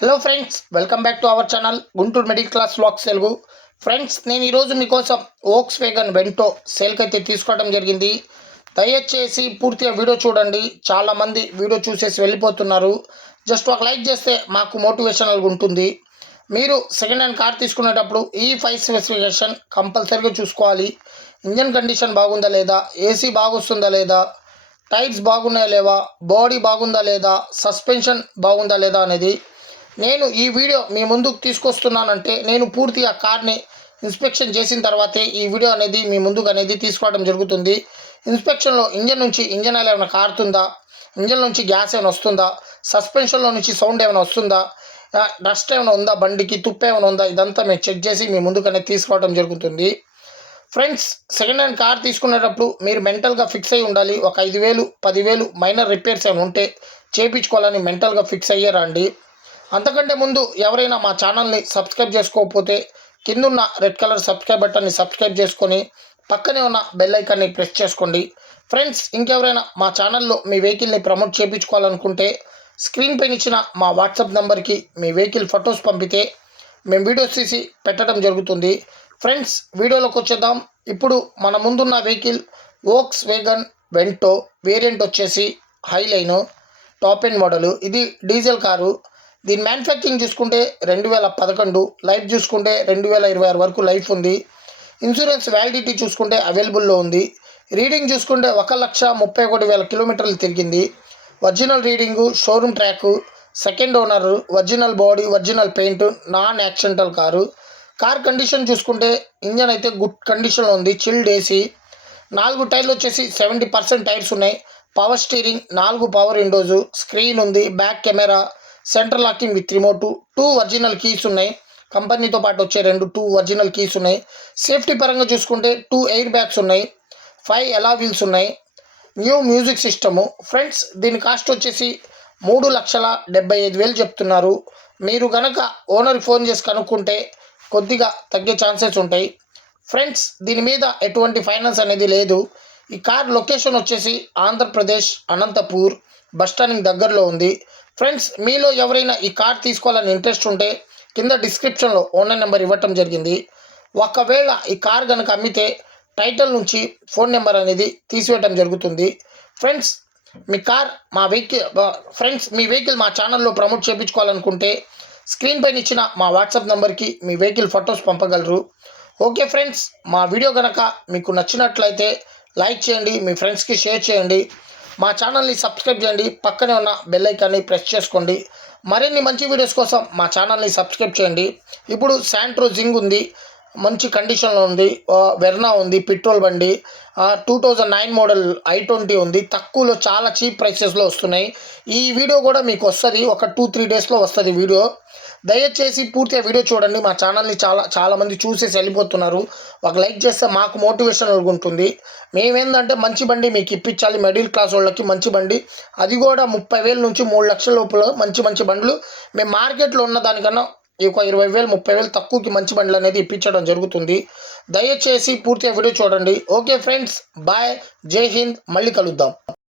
Hello friends, welcome back to our channel Guntur middle class vlogs Telugu. Friends, నేను ఈరోజు మీకోసం Volks vegan Vento సేల్కి అయితే తీసుకోవడం జరిగింది. దయచేసి పూర్తిగా వీడియో చూడండి. చాలామంది వీడియో చూసేసి వెళ్ళిపోతున్నారు. జస్ట్ ఒక లైక్ చేస్తే మాకు మోటివేషనల్గా ఉంటుంది. మీరు సెకండ్ హ్యాండ్ కార్ తీసుకునేటప్పుడు ఈ 5 స్పెసిఫికేషన్ కంపల్సరీగా చూసుకోవాలి. ఇంజన్ కండిషన్ బాగుందా లేదా, ఏసీ బాగొస్తుందా లేదా, టైర్స్ బాగున్నాయా లేవా, బాడీ బాగుందా లేదా, సస్పెన్షన్ బాగుందా లేదా అనేది నేను ఈ వీడియో మీ ముందుకు తీసుకొస్తున్నానంటే నేను పూర్తిగా కార్ని ఇన్స్పెక్షన్ చేసిన తర్వాతే ఈ వీడియో అనేది మీ ముందుకు అనేది తీసుకోవడం జరుగుతుంది. ఇన్స్పెక్షన్లో ఇంజన్ నుంచి ఇంజన్ ఆయిల్ ఏమైనా కారుతుందా, ఇంజన్ నుంచి గ్యాస్ ఏమైనా వస్తుందా, సస్పెన్షన్లో నుంచి సౌండ్ ఏమైనా వస్తుందా, డస్ట్ ఏమైనా ఉందా, బండికి తుప్పు ఏమైనా ఉందా, ఇదంతా మేము చెక్ చేసి మీ ముందుకు అనేది తీసుకోవడం జరుగుతుంది. ఫ్రెండ్స్, సెకండ్ హ్యాండ్ కార్ తీసుకునేటప్పుడు మీరు మెంటల్గా ఫిక్స్ అయ్యి ఉండాలి. ఒక 5,000 10,000 మైనర్ రిపేర్స్ ఏమైనా ఉంటే చేయించుకోవాలని మెంటల్గా ఫిక్స్ అయ్యారండి. అంతకంటే ముందు ఎవరైనా మా ఛానల్ని సబ్స్క్రైబ్ చేసుకోకపోతే కిందున్న రెడ్ కలర్ సబ్స్క్రైబ్ బటన్ని సబ్స్క్రైబ్ చేసుకొని పక్కనే ఉన్న బెల్ ఐకాన్ని ప్రెస్ చేసుకోండి. ఫ్రెండ్స్, ఇంకెవరైనా మా ఛానల్లో మీ వెహికల్ని ప్రమోట్ చేయించుకోవాలనుకుంటే స్క్రీన్ పైన ఇచ్చిన మా వాట్సాప్ నెంబర్కి మీ వెహికల్ ఫొటోస్ పంపితే మేము వీడియోస్ తీసి పెట్టడం జరుగుతుంది. ఫ్రెండ్స్, వీడియోలోకి వచ్చేద్దాం. ఇప్పుడు మన ముందున్న vehicle Volkswagen Vento variant వచ్చేసి హైలైన్ టాప్ ఎండ్ మోడలు. ఇది డీజిల్ కారు. దీని మ్యానుఫ్యాక్చరింగ్ చూసుకుంటే 2011, లైఫ్ చూసుకుంటే 2026 వరకు లైఫ్ ఉంది. ఇన్సూరెన్స్ వ్యాలిడిటీ చూసుకుంటే అవైలబుల్లో ఉంది. రీడింగ్ చూసుకుంటే 1,31,000 కిలోమీటర్లు తిరిగింది. Original reading, showroom track, second owner, original body, original paint, non accidental car. Car condition చూసుకుంటే ఇంజన్ అయితే గుడ్ కండిషన్లో ఉంది. చిల్డ్ ఏసీ, 4 టైర్లు వచ్చేసి 70% టైర్స్ ఉన్నాయి. పవర్ స్టీరింగ్, 4 పవర్ విండోజు, స్క్రీన్ ఉంది, back camera, central locking with remote, 2 original keys ఉన్నాయి. కంపెనీతో పాటు వచ్చే 2 ఒరిజినల్ కీస్ ఉన్నాయి. సేఫ్టీ పరంగా చూసుకుంటే 2 ఎయిర్ బ్యాగ్స్ ఉన్నాయి. 5 ఎలా వీల్స్ ఉన్నాయి. New music system. ఫ్రెండ్స్, దీని కాస్ట్ వచ్చేసి 3,75,000 చెప్తున్నారు. మీరు కనుక ఓనర్ ఫోన్ చేసి కనుక్కుంటే కొద్దిగా తగ్గే ఛాన్సెస్ ఉంటాయి. ఫ్రెండ్స్, దీని మీద ఎటువంటి ఫైనాన్స్ అనేది లేదు. ఈ కార్ లొకేషన్ వచ్చేసి ఆంధ్రప్రదేశ్ అనంతపూర్ బస్ స్టాండింగ్ దగ్గరలో ఉంది. ఫ్రెండ్స్, మీలో ఎవరైనా ఈ కార్ తీసుకోవాలని ఇంట్రెస్ట్ ఉంటే కింద డిస్క్రిప్షన్లో ఓనర్ నెంబర్ ఇవ్వటం జరిగింది. ఒకవేళ ఈ కార్ కనుక అమ్మితే టైటిల్ నుంచి ఫోన్ నెంబర్ అనేది తీసివేయటం జరుగుతుంది. ఫ్రెండ్స్, మీ వెహికల్ మా ఛానల్లో ప్రమోట్ చేయించుకోవాలనుకుంటే స్క్రీన్ పైన ఇచ్చిన మా వాట్సాప్ నెంబర్కి మీ వెహికల్ ఫొటోస్ పంపగలరు. ఓకే ఫ్రెండ్స్, మా వీడియో కనుక మీకు నచ్చినట్లయితే లైక్ చేయండి, మీ ఫ్రెండ్స్కి షేర్ చేయండి, మా ఛానల్ని సబ్స్క్రైబ్ చేయండి, పక్కనే ఉన్న బెల్ ఐకాన్ని ప్రెస్ చేసుకోండి. మరిన్ని మంచి వీడియోస్ కోసం మా ఛానల్ని సబ్స్క్రైబ్ చేయండి. ఇప్పుడు శాంట్రో జింగ్ ఉంది, మంచి కండిషన్లో ఉంది. వెర్నా ఉంది, పెట్రోల్ బండి. 2009 మోడల్ i20 ఉంది. తక్కువలో చాలా చీప్ ప్రైసెస్లో వస్తున్నాయి. ఈ వీడియో కూడా మీకు వస్తుంది, ఒక 2-3 డేస్లో వస్తుంది వీడియో. దయచేసి పూర్తిగా వీడియో చూడండి. మా ఛానల్ని చాలామంది చూసేసి వెళ్ళిపోతున్నారు. ఒక లైక్ చేస్తే మాకు మోటివేషనల్గా ఉంటుంది. మేమేందంటే మంచి బండి మీకు ఇప్పించాలి, మిడిల్ క్లాస్ వాళ్ళకి మంచి బండి, అది కూడా 30,000 నుంచి 3 లక్షల లోపల మంచి మంచి బండ్లు మేము మార్కెట్లో ఉన్న దానికన్నా ఒక 20,000 30,000 తక్కువకి మంచి బండ్లు అనేది ఇప్పించడం జరుగుతుంది. దయచేసి పూర్తిగా వీడియో చూడండి. ఓకే ఫ్రెండ్స్, బాయ్, జై హింద్, మళ్ళీ కలుద్దాం.